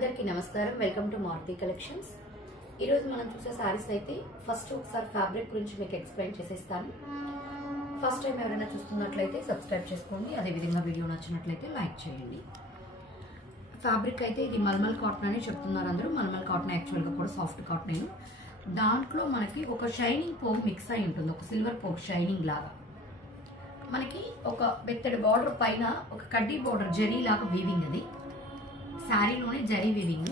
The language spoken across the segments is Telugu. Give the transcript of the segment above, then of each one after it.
అందరికీ నమస్కారం. Welcome to Maruti collections. ఈ రోజు మనం చూసే సారీస్ అయితే ఫస్ట్ ఒకసారి ఫ్యాబ్రిక్ గురించి మీకు ఎక్స్ప్లెయిన్ చేసేస్తాను. ఫస్ట్ టైం ఎవరైనా చూస్తున్నట్లయితే సబ్స్క్రైబ్ చేసుకోండి. అదేవిధంగా వీడియో నచ్చినట్లయితే లైక్ చేయండి. ఫ్యాబ్రిక్ అయితే ఇది మల్మల్ కాటన్ అని చెప్తున్నారు అందరూ. మల్మల్ కాటన్ యాక్చువల్గా కూడా సాఫ్ట్ కాటన్. దాంట్లో మనకి ఒక షైనింగ్ పోగు మిక్స్ అయి ఉంటుంది, ఒక సిల్వర్ పోగు షైనింగ్ లాగా. మనకి ఒక బెత్తడి బార్డర్ పైన ఒక కడ్డీ బార్డర్ జరీ లాగా వీవింగ్. అది శారీలోనే జరీ వీవింగ్,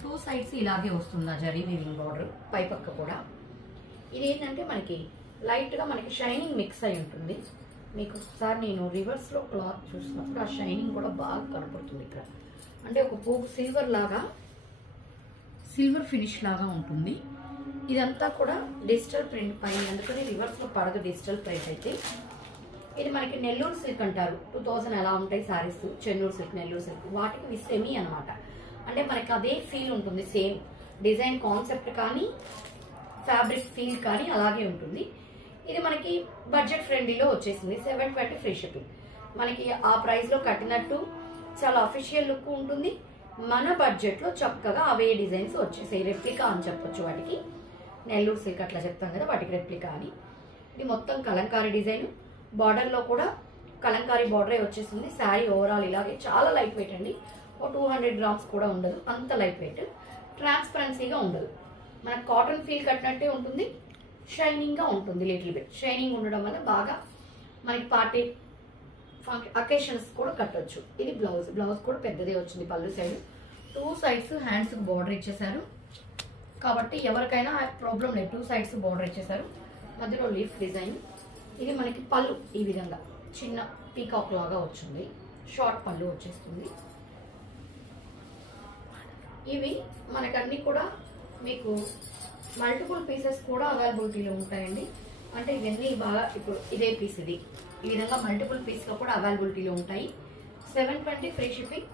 టూ సైడ్స్ ఇలాగే వస్తుంది ఆ జరీ వీవింగ్ బార్డర్ పై పక్క కూడా. ఇదేంటంటే మనకి లైట్గా మనకి షైనింగ్ మిక్స్ అయి ఉంటుంది. మీకు ఒకసారి నేను రివర్స్లో క్లాత్ చూసినప్పుడు ఆ షైనింగ్ కూడా బాగా కనపడుతుంది. ఇక్కడ అంటే ఒక పోగు సిల్వర్ లాగా, సిల్వర్ ఫినిష్ లాగా ఉంటుంది. ఇదంతా కూడా డిజిటల్ ప్రింట్ పైన, అందుకని రివర్స్లో పడదు డిజిటల్ ప్రింట్ అయితే. ఇది మనకి నెల్లూరు సిల్క్ అంటారు. 2000 ఎలా ఉంటాయి సారీస్, చెన్నూరు సిల్క్, నెల్లూరు సిల్క్, వాటికి సెమీ అనమాట. అంటే మనకి అదే ఫీల్ ఉంటుంది, సేమ్ డిజైన్ కాన్సెప్ట్ కానీ ఫ్యాబ్రిక్ ఫీల్ కానీ అలాగే ఉంటుంది. ఇది మనకి బడ్జెట్ ఫ్రెండ్లీలో వచ్చేసింది. 720 ఫ్రీ షిప్పింగ్. మనకి ఆ ప్రైస్లో కట్టినట్టు చాలా అఫీషియల్ లుక్ ఉంటుంది. మన బడ్జెట్లో చక్కగా అవే డిజైన్స్ వచ్చేసాయి. రెప్లికా అని చెప్పొచ్చు వాటికి. నెల్లూరు సిల్క్ అట్లా చెప్తాం కదా, వాటికి రెప్లికా అని. ఇది మొత్తం కలంకారీ డిజైన్. బార్డర్లో కూడా కలంకారీ బార్డరే వచ్చేసింది. శారీ ఓవరాల్ ఇలాగే చాలా లైట్ వెయిట్ అండి. ఓ 200 గ్రామ్స్ కూడా ఉండదు, అంత లైట్ వెయిట్. ట్రాన్స్పరెన్సీగా ఉండదు, మనకు కాటన్ ఫీల్ కట్టినట్టే ఉంటుంది. షైనింగ్గా ఉంటుంది, లిటిల్ బిట్ షైనింగ్ ఉండడం వల్ల బాగా మనకి పార్టీ అకేషన్స్ కూడా కట్టొచ్చు. ఇది బ్లౌజ్. బ్లౌజ్ కూడా పెద్దదే వచ్చింది. పళ్ళు సైడ్ టూ సైడ్స్ హ్యాండ్స్కి బార్డర్ ఇచ్చేసారు కాబట్టి ఎవరికైనా ప్రాబ్లం లేదు. టూ సైడ్స్ బార్డర్ ఇచ్చేసారు, మధ్యలో లీఫ్ డిజైన్. ఇది మనకి పళ్ళు ఈ విధంగా చిన్న పీకాక్ లాగా వచ్చింది. షార్ట్ పళ్ళు వచ్చేస్తుంది. ఇవి మనకన్నీ కూడా మీకు మల్టిపుల్ పీసెస్ కూడా అవైలబిలిటీలో ఉంటాయండి. అంటే ఇవన్నీ బాగా ఇప్పుడు ఇదే పీస్, ఇది ఈ విధంగా మల్టిపుల్ పీస్గా కూడా అవైలబిలిటీలో ఉంటాయి. 720 ఫ్రీ షిప్పింగ్.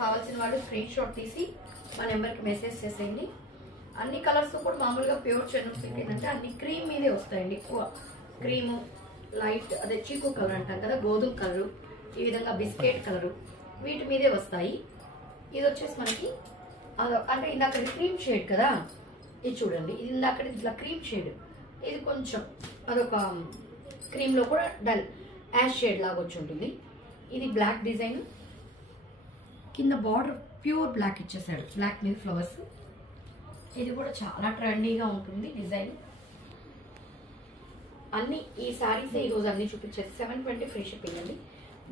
కావాల్సిన వాళ్ళు స్క్రీన్ షాట్ తీసి మా నెంబర్కి మెసేజ్ చేసేయండి. అన్ని కలర్స్ కూడా మామూలుగా ప్యూర్ చెన్నూరు సిల్క్ ఏంటంటే అన్ని క్రీమ్ మీదే వస్తాయండి. ఎక్కువ క్రీము, లైట్ అదే చీకు కలర్ అంటాం కదా, గోధుమ కలరు, ఈ విధంగా బిస్కెట్ కలరు, వీటి మీదే వస్తాయి. ఇది వచ్చేసి మనకి అంటే ఇందాక క్రీమ్ షేడ్ కదా, ఇది చూడండి. ఇది ఇందాక ఇట్లా క్రీమ్ షేడ్, ఇది కొంచెం అదొక క్రీమ్లో కూడా డల్ యాష్ షేడ్ లాగా వచ్చి ఉంటుంది. ఇది బ్లాక్ డిజైన్, కింద బార్డర్ ప్యూర్ బ్లాక్ ఇచ్చేసాడు, బ్లాక్ మీద ఫ్లవర్స్. ఇది కూడా చాలా ట్రెండీగా ఉంటుంది డిజైన్. అన్ని ఈ శారీసే ఈరోజు అన్ని చూపించేసి 720 ఫ్రీ షిప్పింగ్ అండి.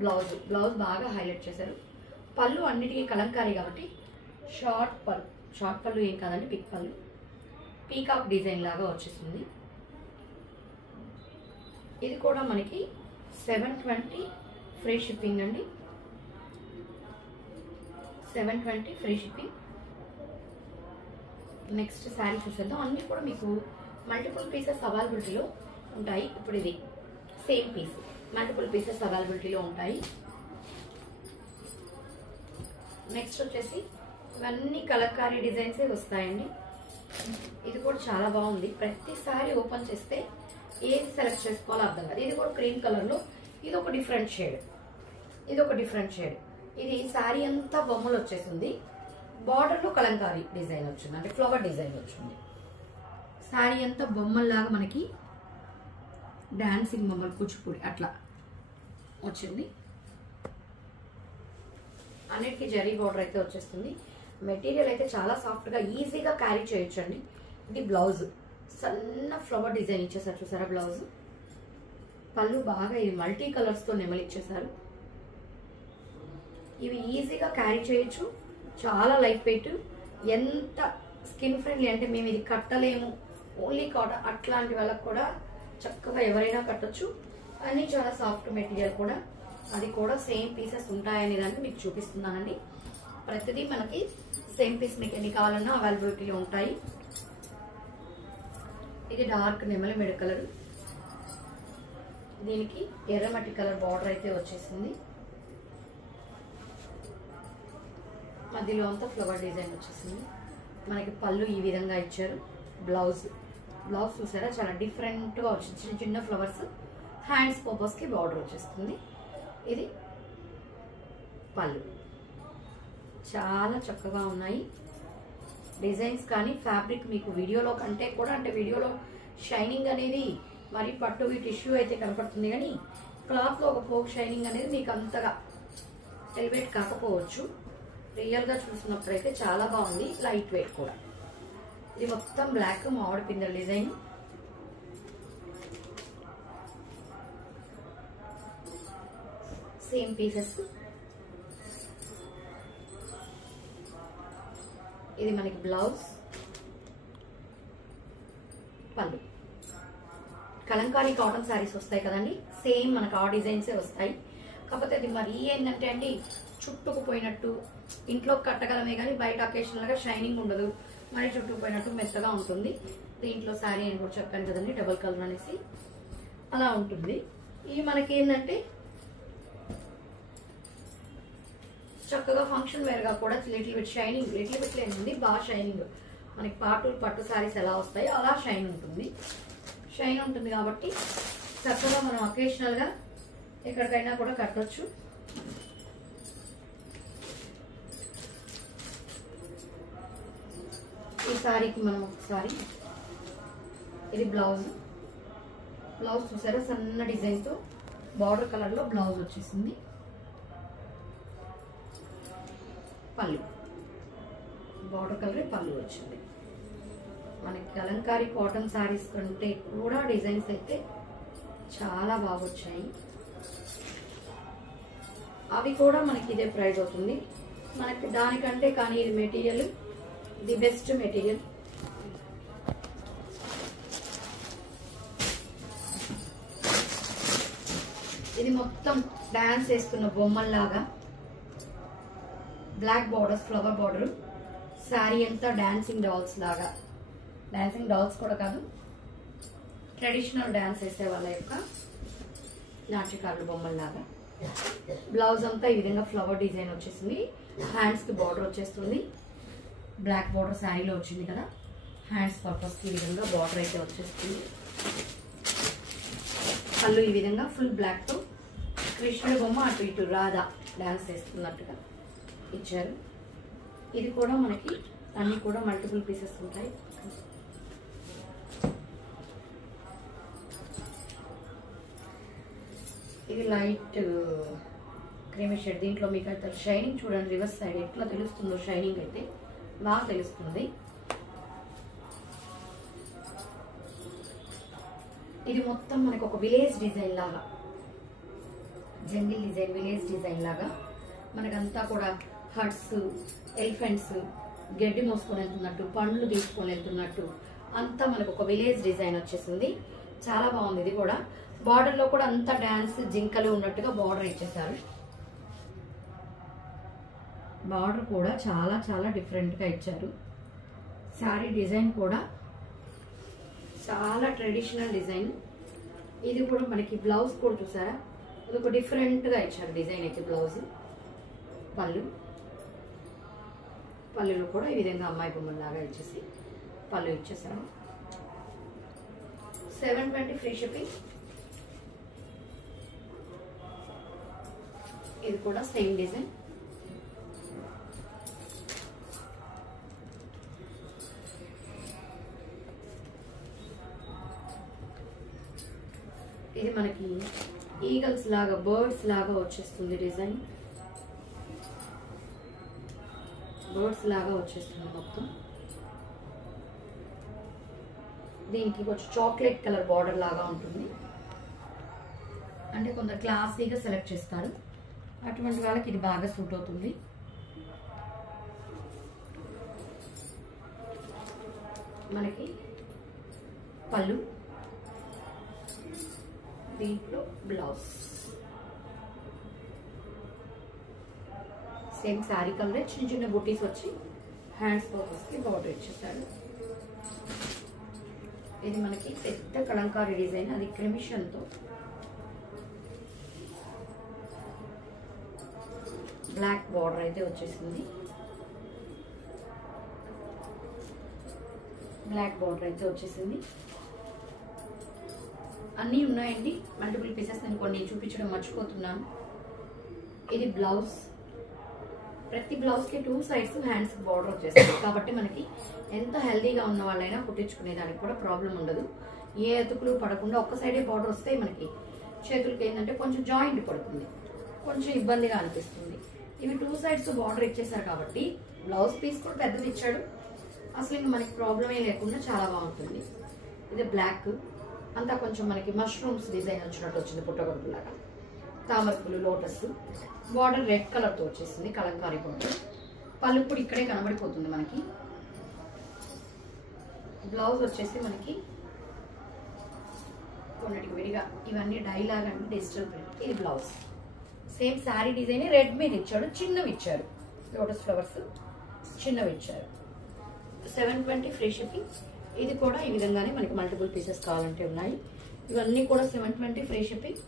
బ్లౌజ్ బ్లౌజ్ బాగా హైలైట్ చేశారు. పళ్ళు అన్నిటికీ కలంకారీ కాబట్టి షార్ట్ పళ్ళు ఏం కాదండి, పిక్ పళ్ళు. పీకాక్ డిజైన్ లాగా వచ్చేసింది. ఇది కూడా మనకి 720 ఫ్రీ షిప్పింగ్ అండి. 720 ఫ్రీ షిప్పింగ్. నెక్స్ట్ శారీ చూసేద్దాం. అన్ని కూడా మీకు మల్టిపుల్ పీసెస్ అవైలబిలిటీలో ఉంటాయి. ఇప్పుడు ఇది సేమ్ పీస్, మల్టిపుల్ పీసెస్ అవైలబిలిటీలో ఉంటాయి. నెక్స్ట్ వచ్చేసి ఇవన్నీ కలంకారీ డిజైన్సే వస్తాయండి. ఇది కూడా చాలా బాగుంది. ప్రతిసారి ఓపెన్ చేస్తే ఏది సెలెక్ట్ చేసుకోవాలో అర్థం కాదు. ఇది కూడా క్రీమ్ కలర్లో, ఇది ఒక డిఫరెంట్ షేడ్, ఇది ఒక డిఫరెంట్ షేడ్. ఇది శారీ అంతా బొమ్మలు వచ్చేసింది. బార్డర్లో కలంకారీ డిజైన్ వచ్చింది, అంటే ఫ్లవర్ డిజైన్ వచ్చింది. శారీ అంతా బొమ్మల్లాగా మనకి డాన్సింగ్ బొమ్మలు, కూచిపూడి అట్లా వచ్చింది. అన్నిటికీ జరీ బార్డర్ అయితే వచ్చేస్తుంది. మెటీరియల్ అయితే చాలా సాఫ్ట్గా ఈజీగా క్యారీ చేయొచ్చండి. ఇది బ్లౌజ్, సన్న ఫ్లవర్ డిజైన్ ఇచ్చేసారు చూసారా బ్లౌజ్. పళ్ళు బాగా ఇది మల్టీ కలర్స్తో నెమలి ఇచ్చేసారు. ఇవి ఈజీగా క్యారీ చేయొచ్చు, చాలా లైట్ వెయిట్. ఎంత స్కిన్ ఫ్రెండ్లీ అంటే మేము ఇది కట్టలేము, ఓన్లీ కాటన్ అట్లాంటి వాళ్ళకి కూడా చక్కగా ఎవరైనా కట్టొచ్చు. అన్నీ చాలా సాఫ్ట్ మెటీరియల్ కూడా. అది కూడా సేమ్ పీసెస్ ఉంటాయనే దాన్ని మీకు చూపిస్తున్నానండి. ప్రతిదీ మనకి సేమ్ పీస్ మీకు ఎన్ని కావాలన్నా అవైలబిలిటీలో ఉంటాయి. ఇది డార్క్ నెమలి మెడ కలర్, దీనికి ఎర్రమట్టి కలర్ బార్డర్ అయితే వచ్చేసింది. మధ్యలో అంతా ఫ్లవర్ డిజైన్ వచ్చేసింది. మనకి పళ్ళు ఈ విధంగా ఇచ్చారు. బ్లౌజ్ చూసారా చాలా డిఫరెంట్గా వచ్చింది, చిన్న చిన్న ఫ్లవర్స్. హ్యాండ్స్ పర్పస్కి బార్డర్ వచ్చేస్తుంది. ఇది పళ్ళు. చాలా చక్కగా ఉన్నాయి డిజైన్స్. కానీ ఫ్యాబ్రిక్ మీకు వీడియోలో కంటే కూడా, అంటే వీడియోలో షైనింగ్ అనేది మరి పట్టువి టిష్యూ అయితే కనపడుతుంది, కానీ క్లాత్లో ఒక పోక్ షైనింగ్ అనేది మీకు అంతగా ఎలివేట్ కాకపోవచ్చు. రియల్గా చూసినప్పుడైతే చాలా బాగుంది, లైట్ వెయిట్ కూడా. ఇది మొత్తం బ్లాక్ మామిడి పిందెల డిజైన్. Same pieces. ఇది మనకి బ్లౌజ్, పళ్ళు. కలంకారీ కాటన్ శారీస్ వస్తాయి కదండి, సేమ్ మనకు ఆ డిజైన్సే వస్తాయి. కాకపోతే అది మరీ ఏంటంటే అండి చుట్టుకుపోయినట్టు, ఇంట్లో కట్టగలమే కానీ బయట అకేషనల్ గా షైనింగ్ ఉండదు, మరి చుట్టుకుపోయినట్టు మెత్తగా ఉంటుంది. దీంట్లో శారీ అని కూడా చెప్పాను కదండి, డబుల్ కలర్ అనేసి అలా ఉంటుంది. ఇవి మనకి ఏంటంటే చక్కగా ఫంక్షన్ వేర్ గా కూడా little bit shining, little bit లేనింది బాగా షైనింగ్. మనకి పట్టు శారీస్ ఎలా వస్తాయి అలా షైన్ ఉంటుంది. షైన్ ఉంటుంది కాబట్టి చక్కగా మనం అకేషనల్ గా ఎక్కడికైనా కూడా కట్టొచ్చు. ఈ సారీకి మనం ఒకసారి, ఇది బ్లౌజ్. బ్లౌజ్ చూసారా, సన్న డిజైన్ తో బార్డర్ కలర్ లో బ్లౌజ్ వచ్చేసింది. పళ్ళు, బార్డర్ కలర్ పళ్ళు వచ్చింది. మనకి కలంకారీ కాటన్ సారీస్ కంటే కూడా డిజైన్స్ అయితే చాలా బాగా వచ్చాయి. అవి కూడా మనకి ఇదే ప్రైస్ అవుతుంది. మనకి దానికంటే కానీ ఇది మెటీరియల్ ది బెస్ట్ మెటీరియల్. ఇది మొత్తం డాన్స్ వేస్తున్న బొమ్మల్లాగా black borders, flower border. Sari అంతా డాన్సింగ్ డాల్స్ లాగా, డాన్సింగ్ డాల్స్ కూడా కాదు, ట్రెడిషనల్ డాన్స్ వేసే వాళ్ళ యొక్క నాట్యకారుల బొమ్మల్లాగా. బ్లౌజ్ అంతా ఈ విధంగా ఫ్లవర్ డిజైన్ వచ్చేసింది. హ్యాండ్స్ కి బార్డర్ వచ్చేస్తుంది. బ్లాక్ బార్డర్ శారీలో వచ్చింది కదా, హ్యాండ్స్ పర్పస్ కి ఈ విధంగా బార్డర్ అయితే వచ్చేస్తుంది. పళ్ళు ఈ విధంగా ఫుల్ బ్లాక్ తో కృష్ణుడి బొమ్మ అటు ఇటు రాధా డాన్స్ వేస్తున్నట్టుగా ఇచ్చారు. ఇది కూడా మనకి అన్ని కూడా మల్టిపుల్ పీసెస్ ఉంటాయి. ఇది లైట్ క్రీమీ షేడ్. దీంట్లో మీకు అయితే షైనింగ్ చూడండి, రివర్స్ సైడ్ ఎట్లా తెలుస్తుందో షైనింగ్ అయితే బాగా తెలుస్తుంది. ఇది మొత్తం మనకు ఒక విలేజ్ డిజైన్ లాగా, జంగిల్ డిజైన్, విలేజ్ డిజైన్ లాగా మనకంతా కూడా హట్స్, ఎలిఫెంట్స్ గడ్డి మోసుకొని వెళ్తున్నట్టు, పండ్లు తీసుకొని వెళ్తున్నట్టు అంతా మనకు ఒక విలేజ్ డిజైన్ వచ్చేసింది. చాలా బాగుంది. ఇది కూడా బార్డర్ లో కూడా అంతా డాన్స్ జింకలు ఉన్నట్టుగా బార్డర్ ఇచ్చేసారు. బార్డర్ కూడా చాలా చాలా డిఫరెంట్ గా ఇచ్చారు. శారీ డిజైన్ కూడా చాలా ట్రెడిషనల్ డిజైన్. ఇది కూడా మనకి బ్లౌజ్ కూడా చూసారా, ఇది ఒక డిఫరెంట్ గా ఇచ్చారు డిజైన్ అయితే. బ్లౌజ్, పళ్ళు, పళ్ళులో కూడా ఈ విధంగా అమ్మాయి బొమ్మలాగా ఇచ్చేసి పళ్ళు ఇచ్చేసారు. 720 ఫ్రీ షిప్పింగ్. ఇది కూడా సేమ్ డిజైన్. ఇది మనకి ఈగల్స్ లాగా, బర్డ్స్ లాగా వచ్చేస్తుంది డిజైన్. బర్డ్స్ లాగా వచ్చేస్తుంది మొత్తం. దీనికి కొంచెం చాక్లెట్ కలర్ బార్డర్ లాగా ఉంటుంది. అంటే కొంత క్లాసీగా సెలెక్ట్ చేస్తారు, అటువంటి వాళ్ళకి ఇది బాగా సూట్ అవుతుంది. మనకి పళ్ళు, దీంట్లో బ్లౌజ్ సేమ్ శారీ కలరే, చిన్న చిన్న బుటీస్ వచ్చి హ్యాండ్స్ పర్పస్ కి బార్డర్ ఇచ్చేసారు. ఇది మనకి పెద్ద కలంకారీ డిజైన్, అది క్రిమిషన్ తో బ్లాక్ బార్డర్ అయితే వచ్చేసింది. బ్లాక్ బార్డర్ అయితే వచ్చేసింది. అన్నీ ఉన్నాయండి మల్టిపుల్ పీసెస్. నేను కొన్ని చూపించడం మర్చిపోతున్నాను. ఇది బ్లౌజ్, ప్రతి బ్లౌజ్కి 2 సైడ్స్ హ్యాండ్స్ బార్డర్ వచ్చేస్తుంది కాబట్టి మనకి ఎంత హెల్దీగా ఉన్న వాళ్ళైనా కుట్టించుకునే దానికి కూడా ప్రాబ్లం ఉండదు. ఏ అతుకులు పడకుండా ఒక్క సైడే బార్డర్ వస్తే మనకి చేతులకి ఏంటంటే కొంచెం జాయింట్ పడుతుంది, కొంచెం ఇబ్బందిగా అనిపిస్తుంది. ఇవి 2 సైడ్స్ బార్డర్ ఇచ్చేసారు కాబట్టి బ్లౌజ్ పీస్ కూడా పెద్దది ఇచ్చాడు, అసలు ఇంకా మనకి ప్రాబ్లమే లేకుండా చాలా బాగుంటుంది. ఇది బ్లాక్ అంతా కొంచెం మనకి మష్రూమ్స్ డిజైన్ వచ్చినట్టు వచ్చింది, పుట్టగొడుపులాగా తామరపులు లోటస్ బార్డర్ రెడ్ కలర్తో వచ్చేసింది, కలంకారీ బార్డర్. పళ్ళు కూడా ఇక్కడే కనబడిపోతుంది మనకి. బ్లౌజ్ వచ్చేసి మనకి కొన్నిటికి విడిగా ఇవన్నీ డైలాగ్ అండ్ డిజిటల్ ప్రింట్. ఇది blouse same sari design red మీద ఇచ్చాడు, చిన్నవి ఇచ్చారు, లోటస్ ఫ్లవర్స్ చిన్నవి ఇచ్చారు. 720 ఫ్రీ షిప్పింగ్. ఇది కూడా ఈ విధంగానే మనకి మల్టిపుల్ పీసెస్ కావాలంటే ఉన్నాయి. ఇవన్నీ కూడా 720 ఫ్రీ షిప్పింగ్.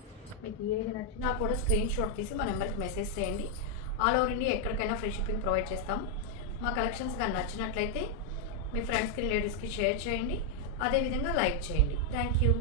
మీకు ఏది నచ్చినా కూడా స్క్రీన్ షాట్ తీసి మా నెంబర్కి మెసేజ్ చేయండి. ఆల్ ఓవర్ ఇండియా ఎక్కడికైనా ఫ్రీ షిప్పింగ్ ప్రొవైడ్ చేస్తాము. మా కలెక్షన్స్ కానీ నచ్చినట్లయితే మీ ఫ్రెండ్స్కి రిలేటివ్స్కి షేర్ చేయండి, అదేవిధంగా లైక్ చేయండి. Thank you.